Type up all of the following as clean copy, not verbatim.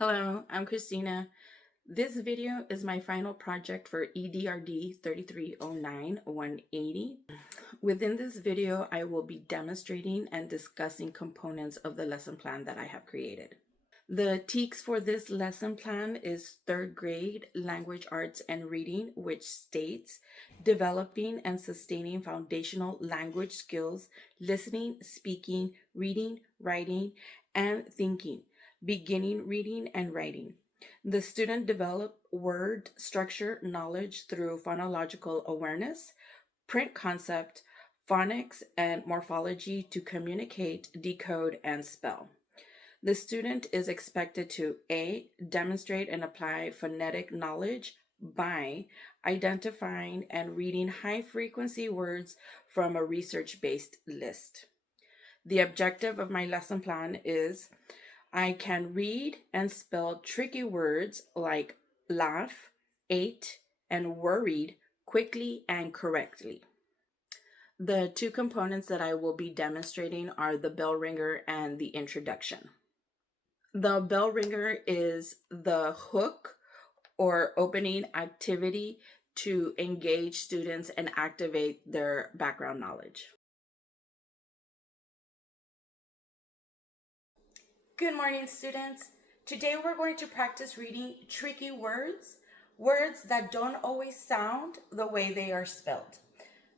Hello, I'm Christina. This video is my final project for EDRD 3309-180. Within this video, I will be demonstrating and discussing components of the lesson plan that I have created. The TEKS for this lesson plan is 3rd grade language arts and reading, which states developing and sustaining foundational language skills, listening, speaking, reading, writing, and thinking, beginning reading and writing. The student develop word structure knowledge through phonological awareness, print concept, phonics, and morphology to communicate, decode, and spell. The student is expected to A. Demonstrate and apply phonetic knowledge by identifying and reading high-frequency words from a research-based list. The objective of my lesson plan is I can read and spell tricky words like laugh, ate, and worried quickly and correctly. The 2 components that I will be demonstrating are the bell ringer and the introduction. The bell ringer is the hook or opening activity to engage students and activate their background knowledge. Good morning, students. Today we're going to practice reading tricky words, words that don't always sound the way they are spelled.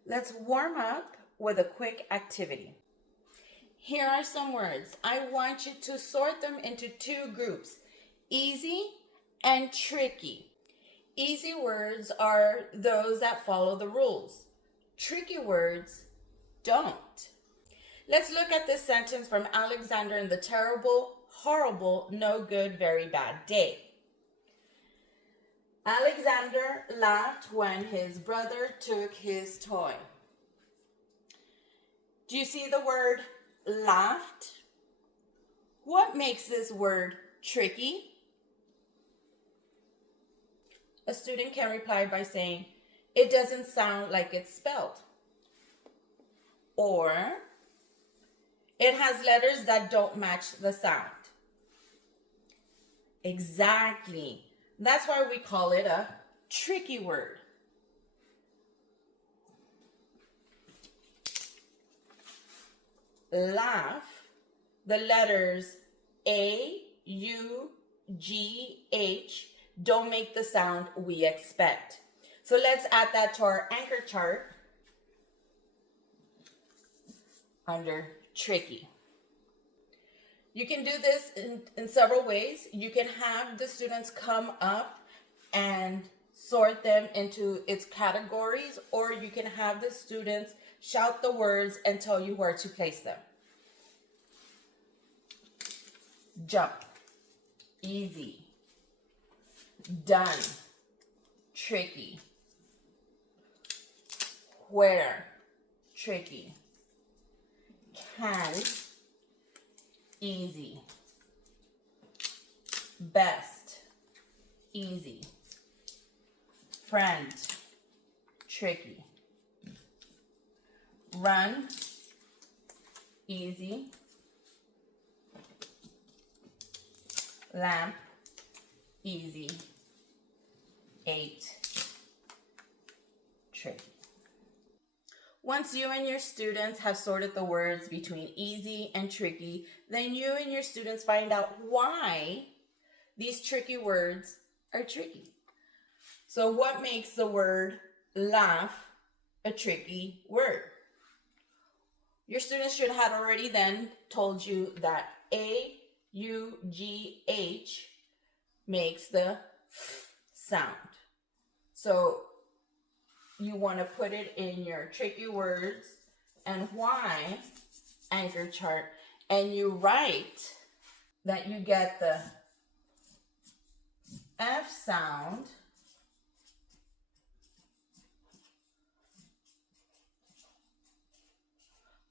Let's warm up with a quick activity. Here are some words. I want you to sort them into 2 groups, easy and tricky. Easy words are those that follow the rules. Tricky words don't. Let's look at this sentence from Alexander in the terrible, horrible, no good, very bad day. Alexander laughed when his brother took his toy. Do you see the word laughed? What makes this word tricky? A student can reply by saying, it doesn't sound like it's spelled. Or, it has letters that don't match the sound. Exactly. That's why we call it a tricky word. Laugh, the letters A, U, G, H don't make the sound we expect. So let's add that to our anchor chart under tricky. You can do this in several ways. You can have the students come up and sort them into its categories, or you can have the students shout the words and tell you where to place them. Jump, easy. Done, tricky. Where, tricky. Can, easy. Best, easy. Friend, tricky. Run, easy. Lamp, easy. Ate, tricky. Once you and your students have sorted the words between easy and tricky, then you and your students find out why these tricky words are tricky. So what makes the word laugh a tricky word? Your students should have already then told you that A-U-G-H makes the f sound. So you want to put it in your tricky words and why anchor chart, and you write that you get the F sound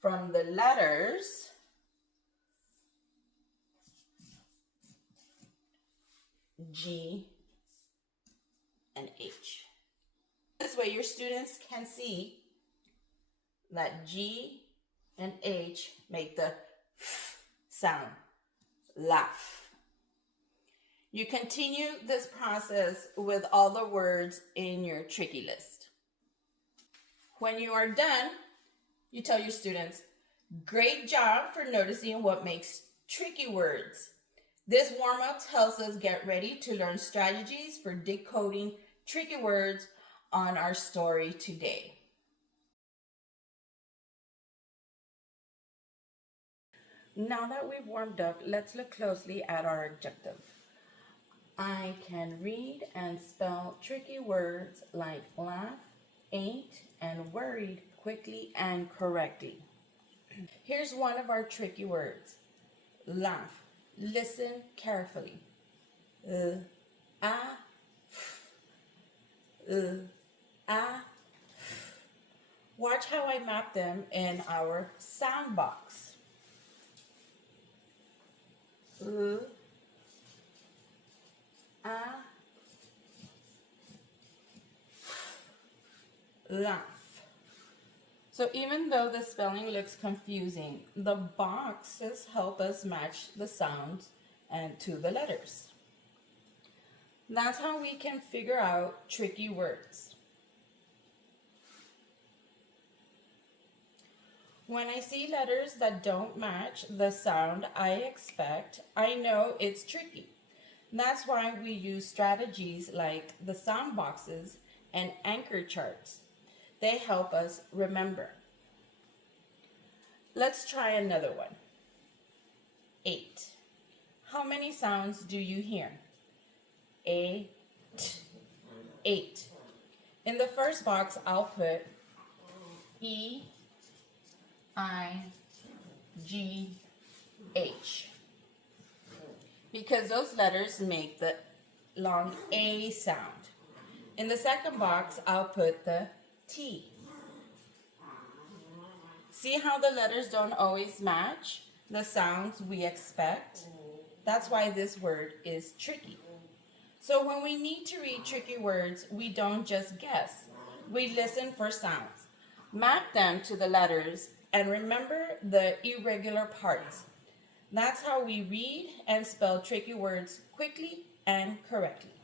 from the letters G and H. This way your students can see that G and H make the f sound, laugh. You continue this process with all the words in your tricky list. When you are done, you tell your students, "Great job for noticing what makes tricky words. This warm-up helps us get ready to learn strategies for decoding tricky words on our story today." Now that we've warmed up, let's look closely at our objective. I can read and spell tricky words like laugh, ain't, and worried quickly and correctly. Here's one of our tricky words. Laugh. Listen carefully. Ah, ah. Watch how I map them in our sound box. Ah, laugh. So even though the spelling looks confusing, the boxes help us match the sounds and to the letters. That's how we can figure out tricky words. When I see letters that don't match the sound I expect, I know it's tricky. That's why we use strategies like the sound boxes and anchor charts. They help us remember. Let's try another one. 8. How many sounds do you hear? A, t, 8. In the first box, I'll put E, I, G, H. Because those letters make the long A sound. In the second box, I'll put the T. See how the letters don't always match the sounds we expect? That's why this word is tricky. So when we need to read tricky words, we don't just guess. We listen for sounds, map them to the letters, and remember the irregular parts. That's how we read and spell tricky words quickly and correctly.